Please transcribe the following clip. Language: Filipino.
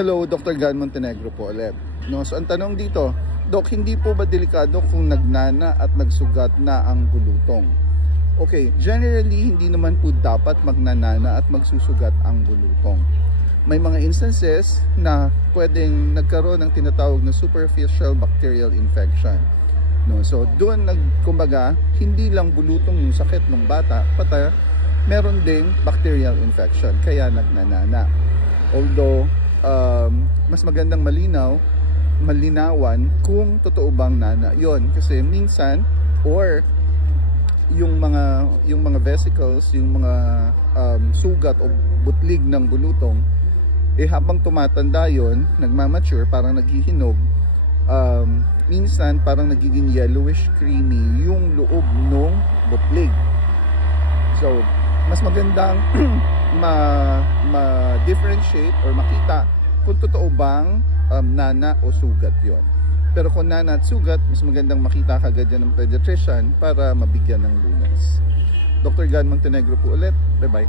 Hello, Dr. Gan Montenegro po ulit. No, so ang tanong dito, Dok, hindi po ba delikado kung nagnana at nagsugat na ang bulutong? Okay, generally hindi naman po dapat magnanana at magsusugat ang bulutong. May mga instances na pwedeng nagkaroon ng tinatawag na superficial bacterial infection. No, so doon kumbaga, hindi lang bulutong yung sakit ng bata, pati meron ding bacterial infection kaya nagnanana. Although mas magandang malinawan kung totoo bang nana yon, kasi minsan or yung mga vesicles, yung mga sugat o butlig ng bulutong habang tumatanda yon, nagmamature, parang naghihinog, minsan parang nagiging yellowish creamy yung loob ng butlig. So mas magandang ma-differentiate or makita kung totoo bang nana o sugat yon. Pero kung nana at sugat, mas magandang makita kagad yan ng pediatrician para mabigyan ng lunas. Dr. Gan Montenegro po ulit. Bye-bye.